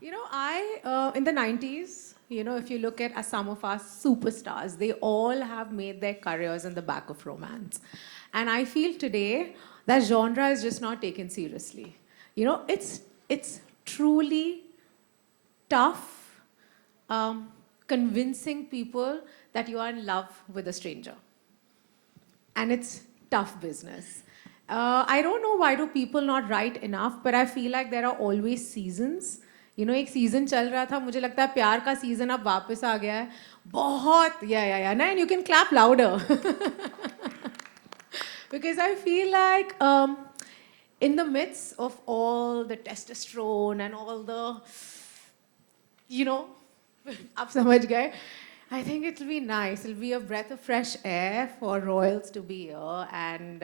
You know, in the 90s, you know, if you look at some of our superstars, they all have made their careers on the back of romance. And I feel today that genre is just not taken seriously. You know, it's truly tough convincing people that you are in love with a stranger. And it's tough business. I don't know why do people not write enough, but I feel like there are always seasons. You know, एक season चल रहा था, मुझे लगता है प्यार का season अब वापस आ गया है. बहुत, yeah. And you can clap louder. Because I feel like in the midst of all the testosterone and all the, you know, आप समझ गए, I think it'll be nice. It'll be a breath of fresh air for Royals to be here, and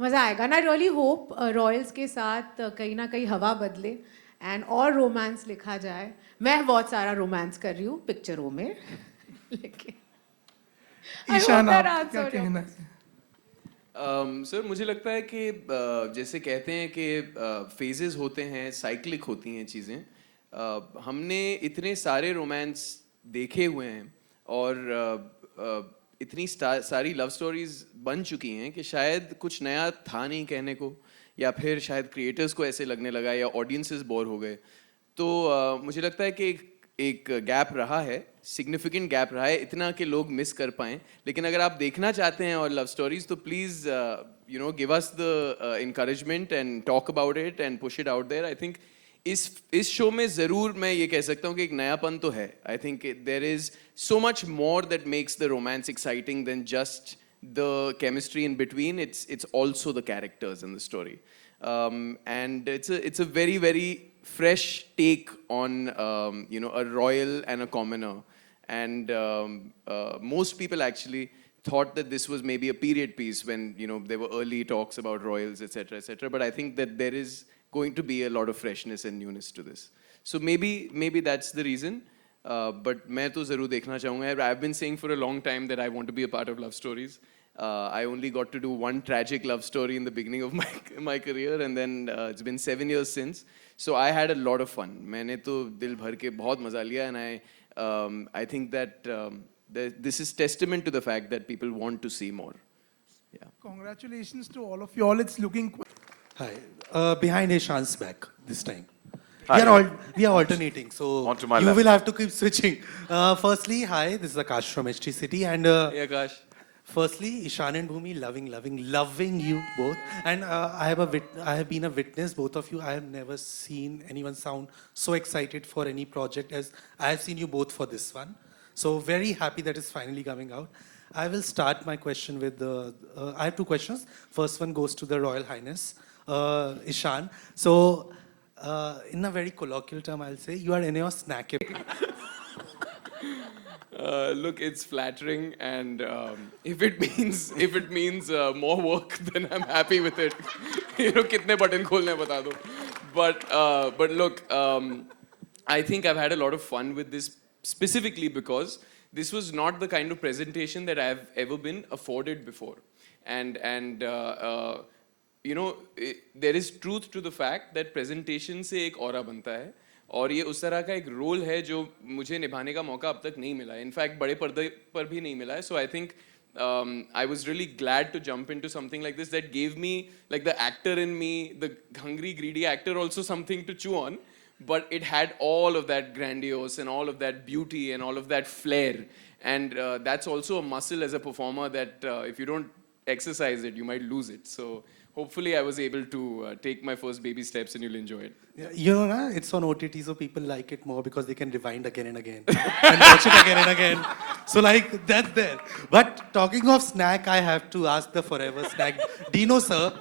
मजा आएगा. And I really hope Royals के साथ कहीं ना कहीं हवा बदले and और romance लिखा जाए. मैं बहुत सारा romance कर रही हूँ पिक्चरों में. लेकिन I hope ईशान, that आप क्या answered your कहना question. है? सर मुझे लगता है कि जैसे कहते हैं कि फेजेस होते हैं, साइक्लिक होती हैं चीज़ें. हमने इतने सारे रोमांस देखे हुए हैं और इतनी सारी लव स्टोरीज बन चुकी हैं कि शायद कुछ नया था नहीं कहने को, या फिर शायद क्रिएटर्स को ऐसे लगने लगा, या ऑडियंसेस बोर हो गए. तो मुझे लगता है कि एक गैप रहा है, सिग्निफिकेंट गैप रहा है, इतना कि लोग मिस कर पाएं. लेकिन अगर आप देखना चाहते हैं और लव स्टोरीज, तो please you know give us the encouragement and talk about it and push it out there. I think इस शो में ज़रूर मैं ये कह सकता हूँ कि एक नयापन तो है. I think there is so much more that makes the romance exciting than just the chemistry in between. It's also the characters in the story. And it's a very, very fresh take on a royal and a commoner. And most people actually thought that this was maybe a period piece when there were early talks about royals, etc., etc. But I think that there is going to be a lot of freshness and newness to this. So maybe that's the reason. But मैं तो ज़रूर देखना चाहूँगा. I've been saying for a long time that I want to be a part of love stories. I only got to do one tragic love story in the beginning of my career, and then it's been 7 years since. So I had a lot of fun. मैंने तो दिल भर के बहुत मजा लिया, and I think that this is testament to the fact that people want to see more. Yeah. Congratulations to all of you all. It's looking. Hi. Behind Ishan's back this time. Hi. We are alternating, so On to my you left. will have to keep switching. Firstly, hi, this is Akash from HT City, and Hey Akash. firstly, Ishan and Bhumi, loving you both. And I have been a witness, both of you. I have never seen anyone sound so excited for any project as I have seen you both for this one. So very happy that it's finally coming out. I will start my question with the. I have two questions. First one goes to the Royal Highness, Ishan. So, in a very colloquial term, I'll say you are in your snack. Look, it's flattering, and if it means more work, then I'm happy with it. कितने button खोलने बता दो. But look, I think I've had a lot of fun with this specifically because this was not the kind of presentation that I've ever been afforded before, and there is truth to the fact that presentation से एक aura बनता है. और ये उस तरह का एक रोल है जो मुझे निभाने का मौका अब तक नहीं मिला है. इनफैक्ट बड़े पर्दे पर भी नहीं मिला है. So I think I was really glad to jump into something like this that gave me, like the actor in me, the hungry, greedy actor, also something to chew on. But it had all of that grandiose and all of that beauty and all of that flair. And that's also a muscle as a performer that if you don't exercise it, you might lose it. So hopefully I was able to take my first baby steps and you'll enjoy it. Yeah, you know, na, it's on OTT, so people like it more because they can rewind again and again and watch it again and again. So like, that's there. But talking of snack, I have to ask the forever snack, Dino sir.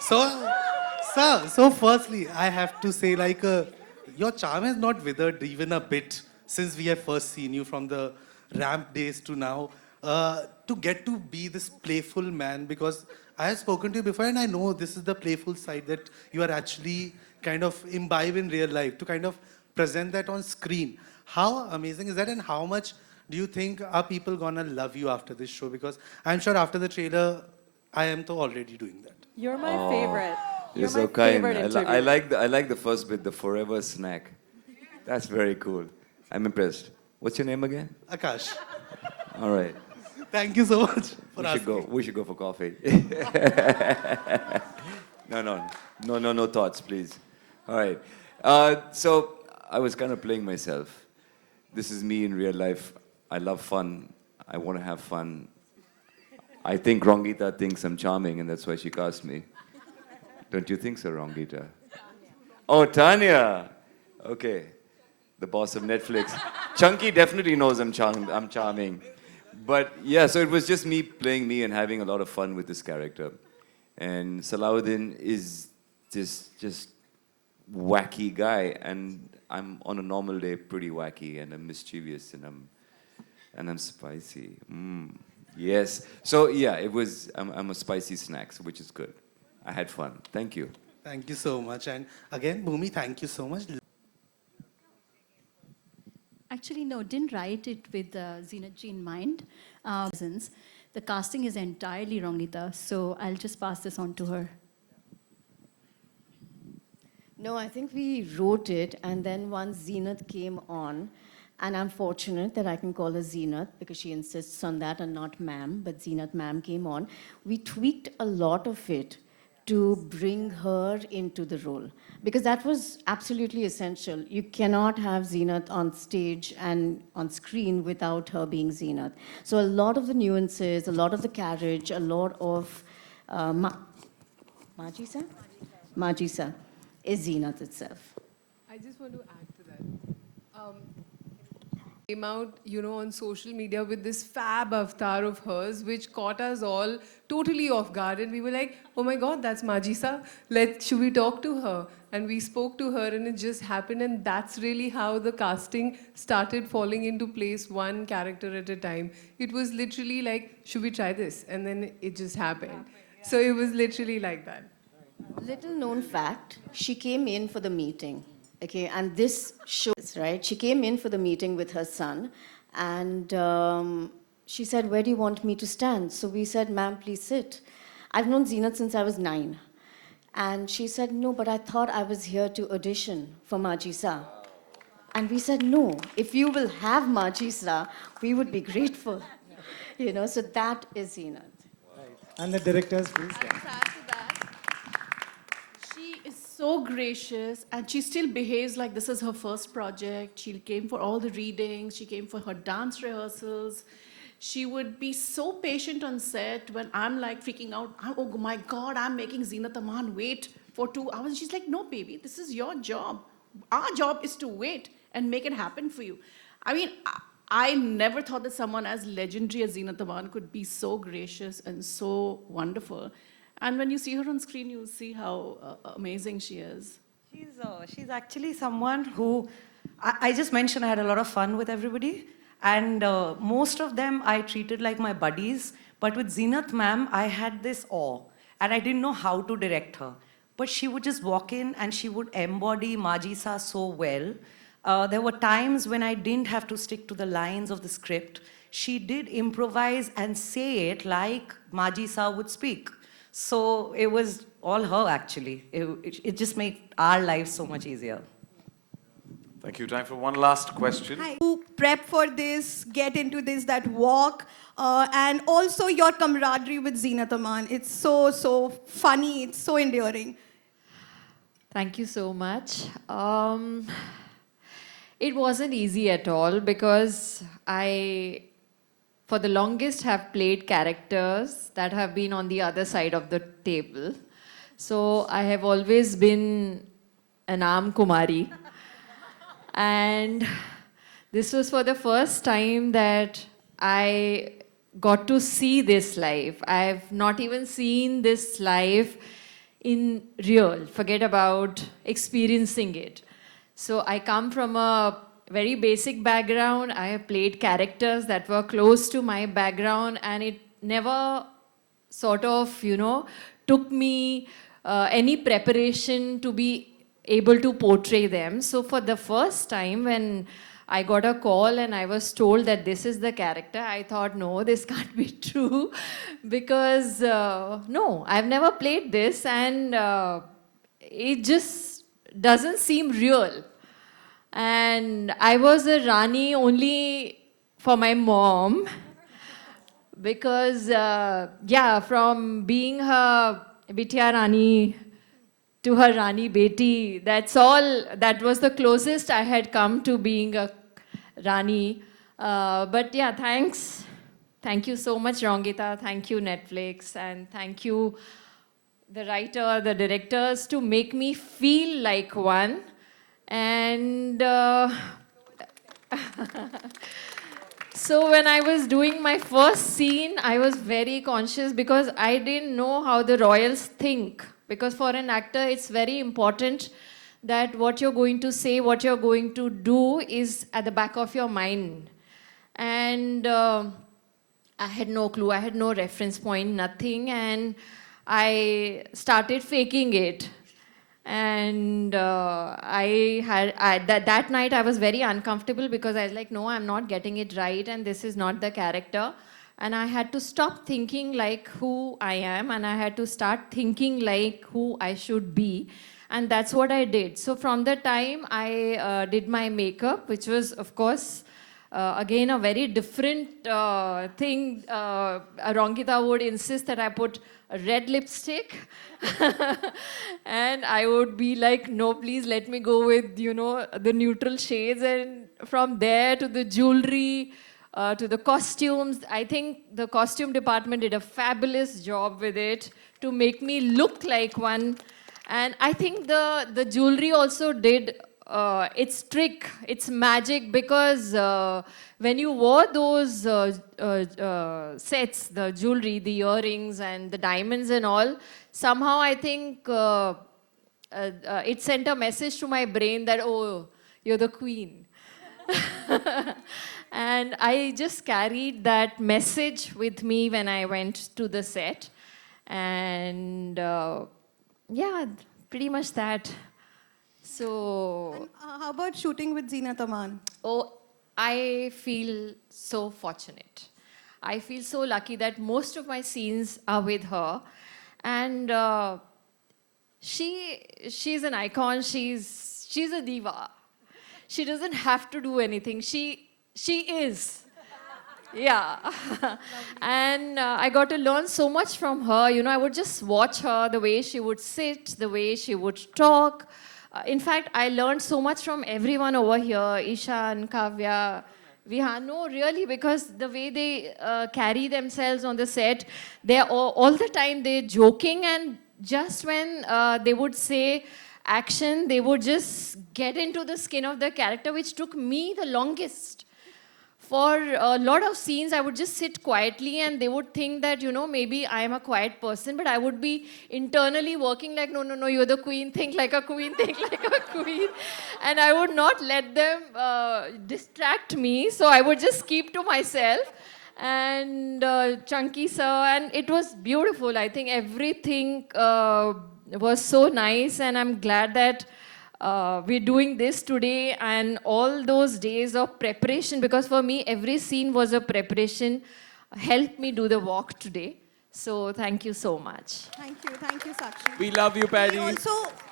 So firstly, I have to say like, your charm has not withered even a bit since we have first seen you from the ramp days to now. To get to be this playful man, because I have spoken to you before and I know this is the playful side that you are actually kind of imbibe in real life, to kind of present that on screen. How amazing is that, and how much do you think are people gonna love you after this show? Because I'm sure after the trailer, I am already doing that. You're my favorite. You're You're so my kind. favorite I interview. like the first bit, the forever snack. That's very cool. I'm impressed. What's your name again? Akash. All right. Thank you so much for We should asking. go. We should go for coffee. No thoughts, please. All right. So I was kind of playing myself. This is me in real life. I love fun. I want to have fun. I think Rongita thinks I'm charming, and that's why she cast me. Don't you think so, Rongita? Oh, Tanya. Okay. The boss of Netflix. Chunky definitely knows I'm charming. But yeah, so it was just me playing me and having a lot of fun with this character. And Salahuddin is just wacky guy, and I'm on a normal day pretty wacky, and I'm mischievous, and I'm spicy. Yes. So yeah, I'm a spicy snack, which is good. I had fun. Thank you. Thank you so much. And again, Bhumi, thank you so much. Actually, no, didn't write it with Zeenat ji in mind. The casting is entirely Rongita, so I'll just pass this on to her. No, I think we wrote it, and then once Zeenat came on, and I'm fortunate that I can call her Zeenat because she insists on that and not ma'am, but Zeenat ma'am came on. We tweaked a lot of it to bring her into the role, because that was absolutely essential. You cannot have Zeenat on stage and on screen without her being Zeenat. So a lot of the nuances, a lot of the carriage, a lot of Majisa is Zeenat itself. I just want to add to that. came out, on social media with this fab avatar of hers, which caught us all totally off guard. And we were like, oh my God, that's Majisa. Should we talk to her? And we spoke to her and it just happened. And that's really how the casting started falling into place, one character at a time. It was literally like, should we try this? And then it just happened. So it was literally like that. Little known fact, she came in for the meeting. Okay, and this shows, right? She came in for the meeting with her son, and she said, "Where do you want me to stand?" So we said, "Ma'am, please sit." I've known Zeenat since I was 9. And she said, "No, but I thought I was here to audition for Majisa." And we said, "No, if you will have Majisa, we would be grateful." So that is Zeenat. And the directors, please. She is so gracious, and she still behaves like this is her first project. She came for all the readings, she came for her dance rehearsals. She would be so patient on set when I'm like freaking out. Oh my God, I'm making Zeenat Aman wait for 2 hours. She's like, "No, baby, this is your job. Our job is to wait and make it happen for you." I mean, I never thought that someone as legendary as Zeenat Aman could be so gracious and so wonderful. And when you see her on screen, you'll see how amazing she is. She's actually someone who, I just mentioned I had a lot of fun with everybody. And most of them I treated like my buddies. But with Zeenat ma'am, I had this awe. And I didn't know how to direct her. But she would just walk in and she would embody Majisa so well. There were times when I didn't have to stick to the lines of the script. She did improvise and say it like Majisa would speak. So it was all her, actually. It just made our lives so much easier. Thank you. Time for one last question. To prep for this, get into this, that walk, and also your camaraderie with Zeenat Aman. It's so funny, it's so endearing. Thank you so much. It wasn't easy at all because I, for the longest, have played characters that have been on the other side of the table. So I have always been an Am Kumari. And this was for the first time that I got to see this live. I've not even seen this live in real. Forget about experiencing it. So I come from a very basic background. I have played characters that were close to my background, and it never sort of, took me any preparation to be able to portray them. So for the first time when I got a call and I was told that this is the character, I thought, no, this can't be true because, no, I've never played this and it just doesn't seem real. And I was a Rani only for my mom because, from being her Bitya Rani to her Rani Beti, that's all, that was the closest I had come to being a Rani. But yeah, thanks. Thank you so much, Rongita. Thank you, Netflix. And thank you, the writer, the directors, to make me feel like one. And so when I was doing my first scene, I was very conscious because I didn't know how the royals think. Because for an actor, it's very important that what you're going to say, what you're going to do is at the back of your mind. And I had no clue, I had no reference point, nothing. And I started faking it. And that night I was very uncomfortable because I was like, no, I'm not getting it right and this is not the character. And I had to stop thinking like who I am and I had to start thinking like who I should be. And that's what I did. So from the time I did my makeup, which was, of course, again, a very different thing. Rongita would insist that I put a red lipstick. And I would be like, no, please let me go with, the neutral shades. And from there to the jewelry, to the costumes. I think the costume department did a fabulous job with it to make me look like one. And I think the jewelry also did it's trick, it's magic because when you wore those sets, the jewelry, the earrings and the diamonds and all, somehow I think it sent a message to my brain that, oh, you're the queen. And I just carried that message with me when I went to the set. And yeah, pretty much that. So, And, how about shooting with Zeenat Aman? oh, I feel so fortunate. I feel so lucky that most of my scenes are with her. And she's an icon. She's a diva. She doesn't have to do anything. She is. Yeah. And I got to learn so much from her. You know, I would just watch her, the way she would sit, the way she would talk. In fact, I learned so much from everyone over here, Ishan, Kavya, Vihan. No, really, because the way they carry themselves on the set, they're all the time, they're joking, and just when they would say action, they would just get into the skin of the character, which took me the longest. For a lot of scenes, I would just sit quietly and they would think that, you know, maybe I am a quiet person, but I would be internally working like, no, no, no, you're the queen, think like a queen, think like a queen. And I would not let them distract me, so I would just keep to myself. And Chunky sir, and it was beautiful. I think everything was so nice, and I'm glad that we're doing this today, and all those days of preparation, because for me every scene was a preparation, helped me do the walk today. So thank you so much. Thank you, Sakshi. We love you, Paddy.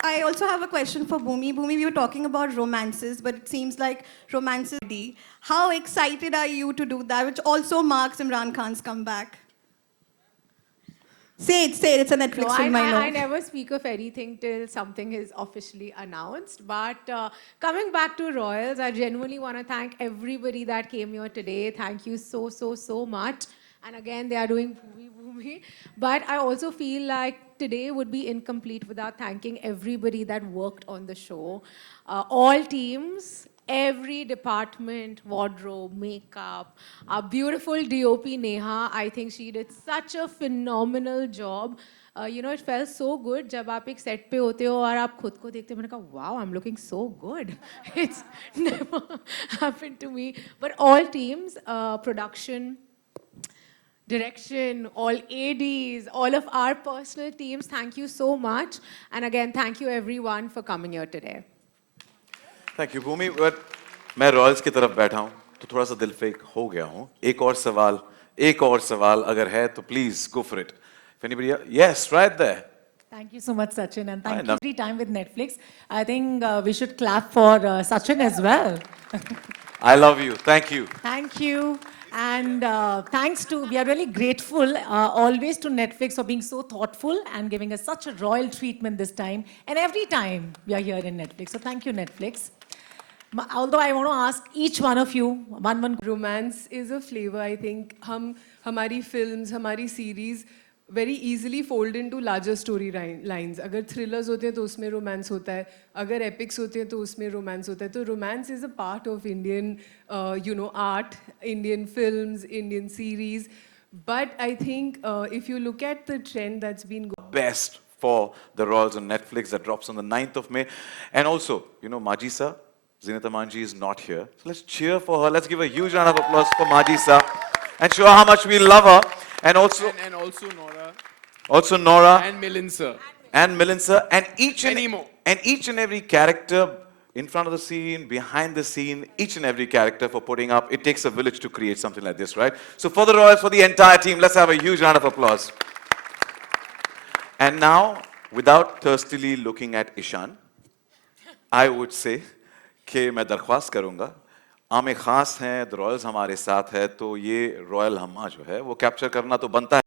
I also have a question for Bhumi. Bhumi, we were talking about romances, but it seems like romances. How excited are you to do that, which also marks Imran Khan's comeback? Say it, it's a Netflix No, film, I know. I never speak of anything till something is officially announced. But coming back to Royals, I genuinely want to thank everybody that came here today. Thank you so, so, so much. And again, they are doing boomy. But I also feel like today would be incomplete without thanking everybody that worked on the show. All teams, every department, wardrobe, makeup, our beautiful DOP Neha, I think she did such a phenomenal job. You know, it felt so good जब आप एक set पे होते हो और आप खुद को देखते हो, मैंने कहा, wow, I'm looking so good. It's never happened to me. But all teams, production, direction, all ADs, all of our personal teams, thank you so much. And again, thank you everyone for coming here today. Thank you Bhumi, but मैं Royals की तरफ बैठा हूँ तो थोड़ा सा दिल fake हो गया हूँ. एक और सवाल अगर है तो please go for it. If anybody, yes, right there. Thank you so much, Sachin, and thank you every time with Netflix. I think we should clap for Sachin as well. I love you. Thank you. Thank you. And thanks to, we are really grateful always to Netflix for being so thoughtful and giving us such a royal treatment this time. And every time we are here in Netflix. So thank you, Netflix. Although I want to ask each one of you, one. Romance is a flavor, I think. हमारी films, हमारी series very easily fold into larger story lines. अगर thrillers होते हैं तो उसमें romance होता है. अगर epics होते हैं तो उसमें romance होता है. तो romance is a part of Indian, art, Indian films, Indian series. But I think if you look at the trend that's been going Best for the Royals on Netflix that drops on the 9th of May. And also, Maji sir, Zeenat Aman ji is not here. So let's cheer for her. Let's give a huge round of applause for Maji sir and show her how much we love her. And also Nora. Also Nora. And Milind sir. And Milind sir. And each and every character in front of the scene, behind the scene, each and every character for putting up. It takes a village to create something like this, right? So for the Royals, for the entire team, let's have a huge round of applause. And now, without thirstily looking at Ishan, I would say कि मैं दरख्वास्त करूंगा, आमे खास हैं, the Royals हमारे साथ है, तो ये रॉयल हम्मा जो है वो कैप्चर करना तो बनता है.